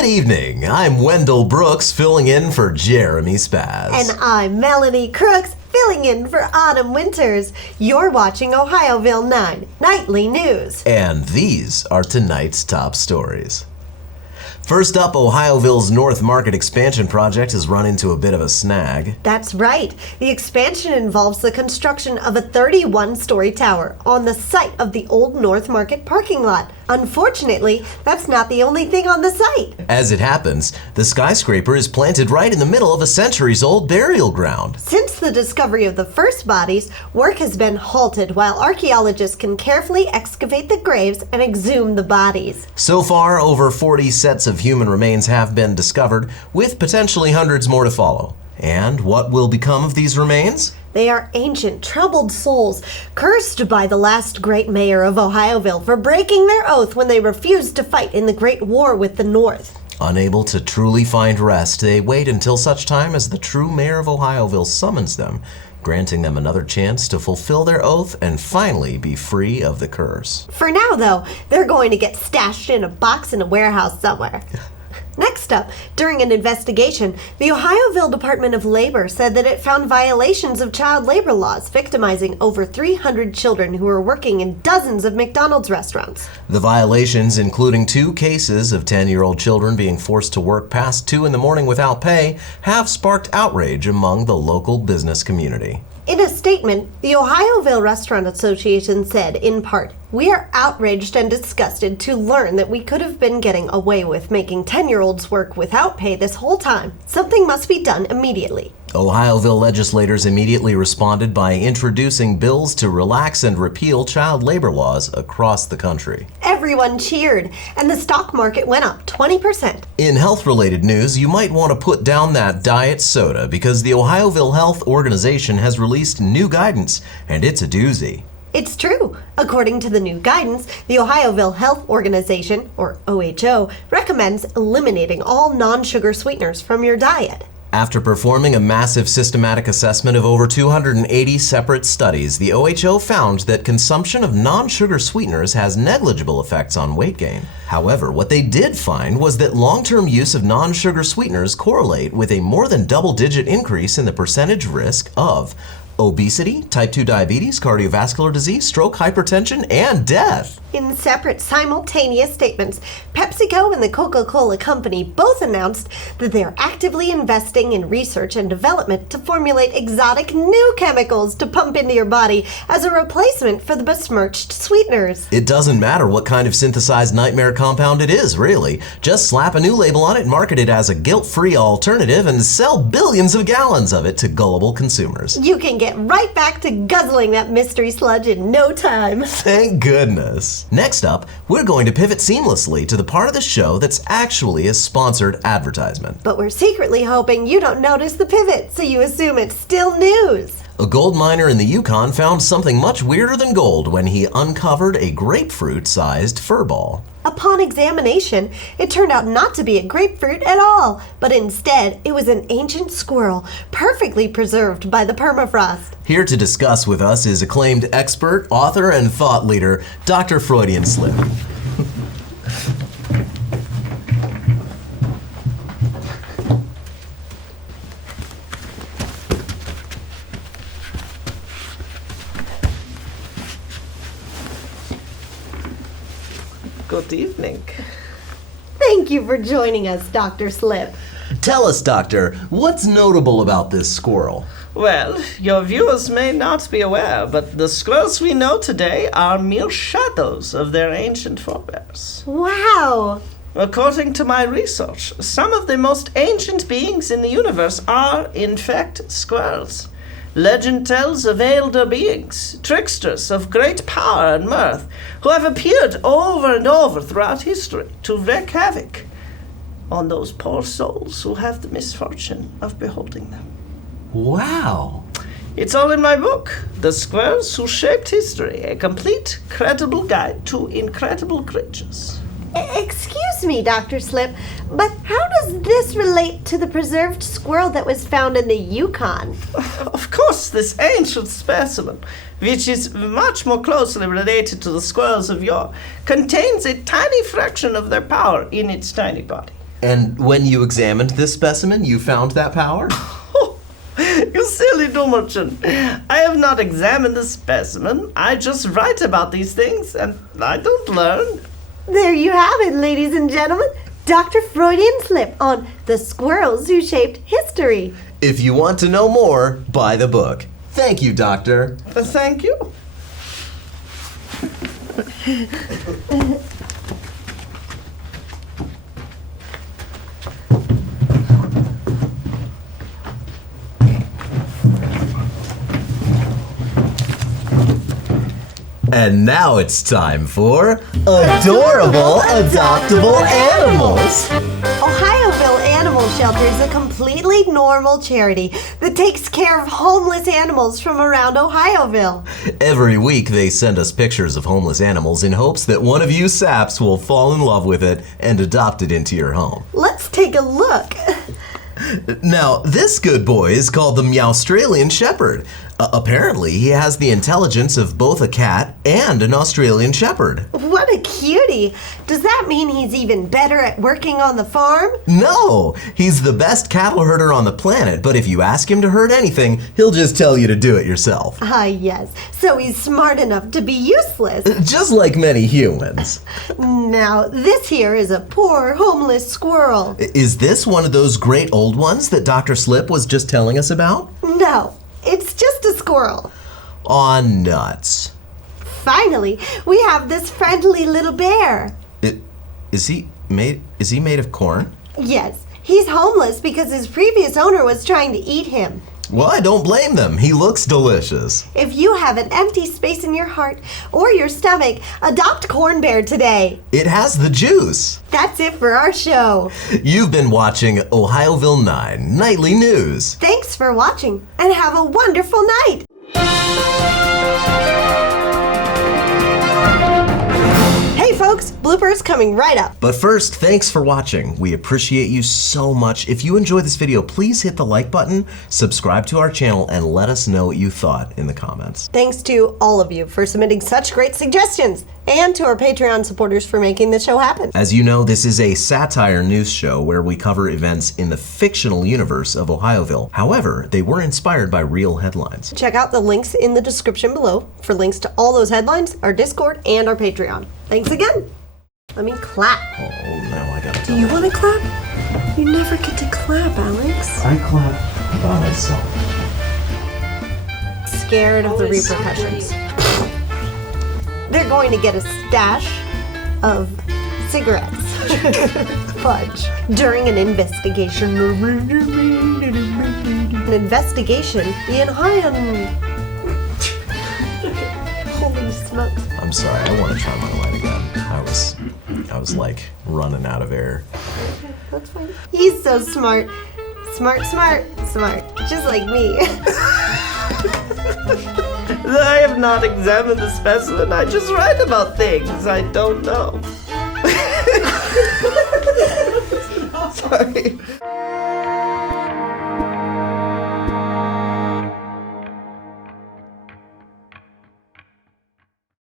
Good evening. I'm Wendell Brooks, filling in for Jeremy Spaz. And I'm Melanie Crooks, filling in for Autumn Winters. You're watching Ohioville 9 Nightly News. And these are tonight's top stories. First up, Ohioville's North Market expansion project has run into a bit of a snag. That's right. The expansion involves the construction of a 31-story tower on the site of the old North Market parking lot. Unfortunately, that's not the only thing on the site. As it happens, the skyscraper is planted right in the middle of a centuries-old burial ground. Since the discovery of the first bodies, work has been halted while archaeologists can carefully excavate the graves and exhume the bodies. So far, over 40 sets of human remains have been discovered, with potentially hundreds more to follow. And what will become of these remains? They are ancient, troubled souls, cursed by the last great mayor of Ohioville for breaking their oath when they refused to fight in the Great War with the North. Unable to truly find rest, they wait until such time as the true mayor of Ohioville summons them, granting them another chance to fulfill their oath and finally be free of the curse. For now, though, they're going to get stashed in a box in a warehouse somewhere. Next up, during an investigation, the Ohioville Department of Labor said that it found violations of child labor laws, victimizing over 300 children who were working in dozens of McDonald's restaurants. The violations, including 2 cases of 10-year-old children being forced to work past 2 in the morning without pay, have sparked outrage among the local business community. In a statement, the Ohioville Restaurant Association said, in part, "We are outraged and disgusted to learn that we could have been getting away with making 10-year-olds work without pay this whole time. Something must be done immediately." Ohioville legislators immediately responded by introducing bills to relax and repeal child labor laws across the country. Everyone cheered, and the stock market went up 20%. In health-related news, you might want to put down that diet soda because the Ohioville Health Organization has released new guidance, and it's a doozy. It's true. According to the new guidance, the Ohioville Health Organization, or OHO, recommends eliminating all non-sugar sweeteners from your diet. After performing a massive systematic assessment of over 280 separate studies, the OHO found that consumption of non-sugar sweeteners has negligible effects on weight gain. However, what they did find was that long-term use of non-sugar sweeteners correlate with a more than double-digit increase in the percentage risk of obesity, type 2 diabetes, cardiovascular disease, stroke, hypertension, and death. In separate, simultaneous statements, PepsiCo and the Coca-Cola Company both announced that they are actively investing in research and development to formulate exotic new chemicals to pump into your body as a replacement for the besmirched sweeteners. It doesn't matter what kind of synthesized nightmare compound it is, really. Just slap a new label on it, market it as a guilt-free alternative, and sell billions of gallons of it to gullible consumers. You can get right back to guzzling that mystery sludge in no time. Thank goodness. Next up, we're going to pivot seamlessly to the part of the show that's actually a sponsored advertisement. But we're secretly hoping you don't notice the pivot, so you assume it's still news. A gold miner in the Yukon found something much weirder than gold when he uncovered a grapefruit-sized fur ball. Upon examination, it turned out not to be a grapefruit at all, but instead it was an ancient squirrel, perfectly preserved by the permafrost. Here to discuss with us is acclaimed expert, author, and thought leader, Dr. Freudian Slip. Good evening. Thank you for joining us, Dr. Slip. Tell us, Doctor, what's notable about this squirrel? Well, your viewers may not be aware, but the squirrels we know today are mere shadows of their ancient forebears. Wow! According to my research, some of the most ancient beings in the universe are, in fact, squirrels. Legend tells of elder beings, tricksters of great power and mirth, who have appeared over and over throughout history to wreak havoc on those poor souls who have the misfortune of beholding them. Wow! It's all in my book, The Squirrels Who Shaped History, a complete, credible guide to incredible creatures. Excuse me, Dr. Slip, but how does this relate to the preserved squirrel that was found in the Yukon? Of course, this ancient specimen, which is much more closely related to the squirrels of yore, contains a tiny fraction of their power in its tiny body. And when you examined this specimen, you found that power? You silly Dummerchen. I have not examined the specimen. I just write about these things, and I don't learn. There you have it, ladies and gentlemen. Dr. Freudian slip on the squirrels who shaped history. If you want to know more, buy the book. Thank you, Doctor. Thank you. And now it's time for Adorable Adoptable Animals. Ohioville Animal Shelter is a completely normal charity that takes care of homeless animals from around Ohioville. Every week they send us pictures of homeless animals in hopes that one of you saps will fall in love with it and adopt it into your home. Let's take a look. Now, this good boy is called the Meowstralian Shepherd. Apparently, he has the intelligence of both a cat and an Australian Shepherd. What a cutie. Does that mean he's even better at working on the farm? No, he's the best cattle herder on the planet, but if you ask him to herd anything, he'll just tell you to do it yourself. Ah, yes. So he's smart enough to be useless. Just like many humans. Now, this here is a poor, homeless squirrel. Is this one of those great old ones that Dr. Slip was just telling us about? No, it's just a squirrel. Aw, nuts. Finally, we have this friendly little bear. Is he made of corn? Yes, he's homeless because his previous owner was trying to eat him. Well, I don't blame them. He looks delicious. If you have an empty space in your heart or your stomach, adopt Corn Bear today. It has the juice. That's it for our show. You've been watching Ohioville 9 Nightly News. Thanks for watching and have a wonderful night. Hey folks, bloopers coming right up. But first, thanks for watching. We appreciate you so much. If you enjoyed this video, please hit the like button, subscribe to our channel, and let us know what you thought in the comments. Thanks to all of you for submitting such great suggestions, and to our Patreon supporters for making the show happen. As you know, this is a satire news show where we cover events in the fictional universe of Ohioville. However, they were inspired by real headlines. Check out the links in the description below for links to all those headlines, our Discord, and our Patreon. Thanks again. Let me clap. Oh, now I gotta Do you want to clap? You never get to clap, Alex. I clap by myself. Scared of the repercussions. They're going to get a stash of cigarettes. Fudge. During an investigation. An investigation in Holy smokes. I'm sorry, I want to try my line again. I was like running out of air. That's fine. He's so smart. Smart. Just like me. I have not examined the specimen. I just write about things I don't know. Sorry.